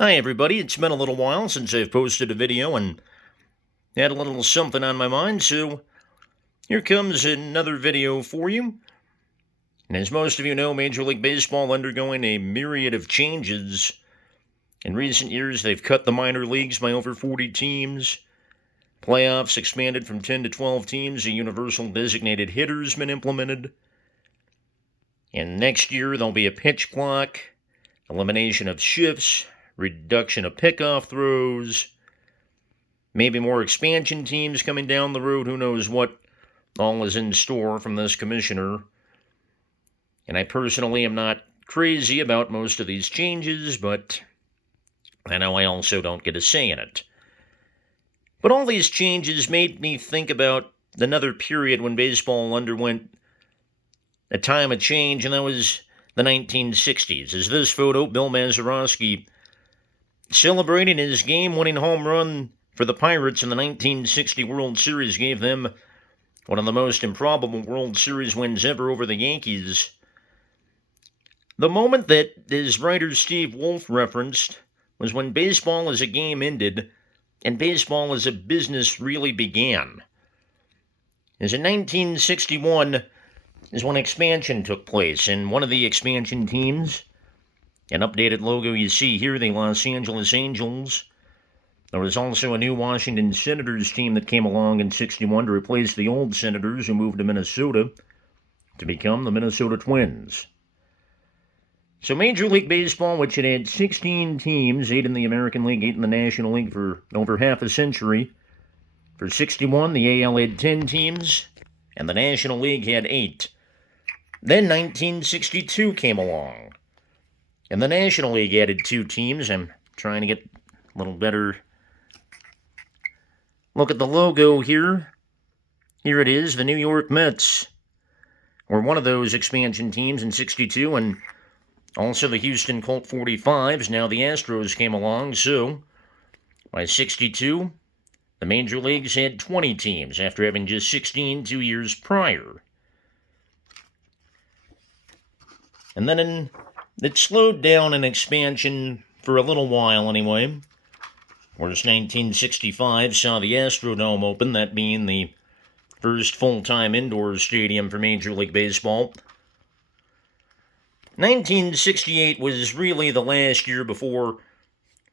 Hi everybody, it's been a little while since I've posted a video and had a little something on my mind, so here comes another video for you. And as most of you know, Major League Baseball undergoing a myriad of changes. In recent years, they've cut the minor leagues by over 40 teams. Playoffs expanded from 10 to 12 teams. A universal designated hitter's been implemented. And next year, there'll be a pitch clock, elimination of shifts, reduction of pickoff throws, maybe more expansion teams coming down the road. Who knows what all is in store from this commissioner. And I personally am not crazy about most of these changes, but I know I also don't get a say in it. But all these changes made me think about another period when baseball underwent a time of change, and that was the 1960s. As this photo, Bill Mazeroski celebrating his game-winning home run for the Pirates in the 1960 World Series, gave them one of the most improbable World Series wins ever over the Yankees. The moment that his writer Steve Wolf referenced was when baseball as a game ended and baseball as a business really began. As in 1961 is when expansion took place, and one of the expansion teams, an updated logo you see here, the Los Angeles Angels. There was also a new Washington Senators team that came along in 61 to replace the old Senators who moved to Minnesota to become the Minnesota Twins. So Major League Baseball, which had 16 teams, 8 in the American League, 8 in the National League for over half a century. For 61, the AL had 10 teams, and the National League had 8. Then 1962 came along, and the National League added 2 teams. I'm trying to get a little better look at the logo here. Here it is, the New York Mets were one of those expansion teams in 62, and also the Houston Colt 45s. Now the Astros came along, so by 62, the major leagues had 20 teams after having just 16 2 years prior. And then it slowed down in expansion for a little while anyway. Whereas 1965 saw the Astrodome open, that being the first full-time indoor stadium for Major League Baseball. 1968 was really the last year before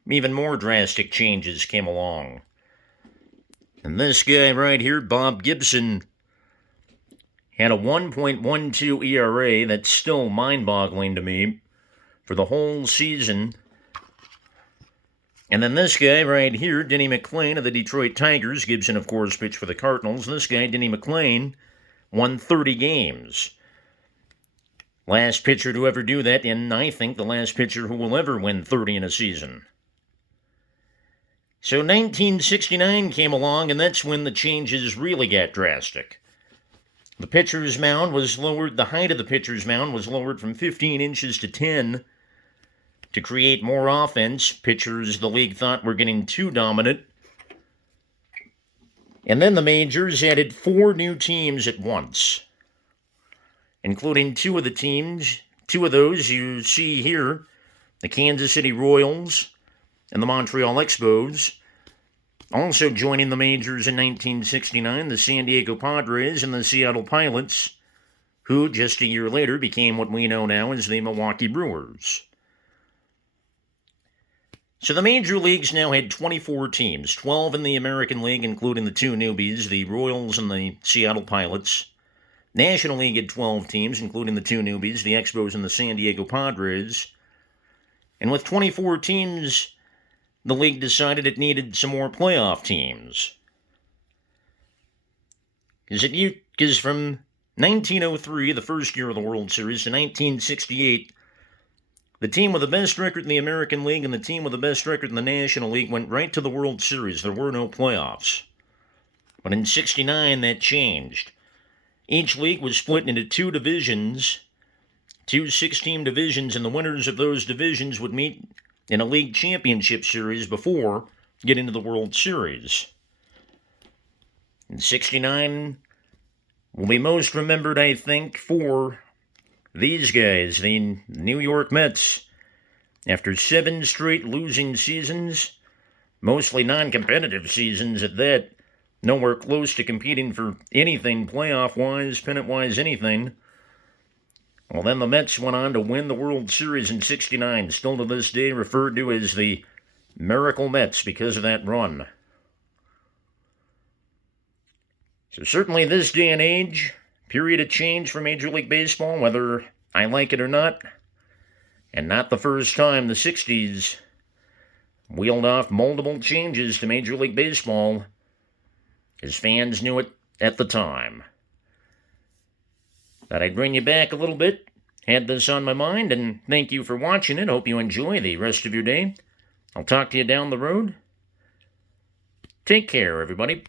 even more drastic changes came along. And this guy right here, Bob Gibson, had a 1.12 ERA. That's still mind-boggling to me for the whole season. And then this guy right here, Denny McLain of the Detroit Tigers. Gibson, of course, pitched for the Cardinals. This guy, Denny McLain, won 30 games. Last pitcher to ever do that, and I think the last pitcher who will ever win 30 in a season. So 1969 came along, and that's when the changes really got drastic. The pitcher's mound was lowered, the height of the pitcher's mound was lowered from 15 inches to 10 to create more offense. Pitchers the league thought were getting too dominant. And then the majors added 4 new teams at once, including 2 of the teams. 2 of those you see here, the Kansas City Royals and the Montreal Expos. Also joining the majors in 1969, the San Diego Padres and the Seattle Pilots, who just a year later became what we know now as the Milwaukee Brewers. So the major leagues now had 24 teams, 12 in the American League, including the 2 newbies, the Royals and the Seattle Pilots. National League had 12 teams, including the 2 newbies, the Expos and the San Diego Padres. And with 24 teams, the league decided it needed some more playoff teams. Because from 1903, the first year of the World Series, to 1968, the team with the best record in the American League and the team with the best record in the National League went right to the World Series. There were no playoffs. But in 69, that changed. Each league was split into 2 divisions, 2 6-team divisions, and the winners of those divisions would meet in a league championship series before getting to the World Series. In 69 will be most remembered, I think, for these guys, the New York Mets. After 7 straight losing seasons, mostly non-competitive seasons at that, nowhere close to competing for anything playoff-wise, pennant-wise, anything. Well, then the Mets went on to win the World Series in '69, still to this day referred to as the Miracle Mets because of that run. So certainly this day and age, period of change for Major League Baseball, whether I like it or not, and not the first time the '60s wheeled off multiple changes to Major League Baseball, as fans knew it at the time. Thought I'd bring you back a little bit, had this on my mind, and thank you for watching it. Hope you enjoy the rest of your day. I'll talk to you down the road. Take care, everybody.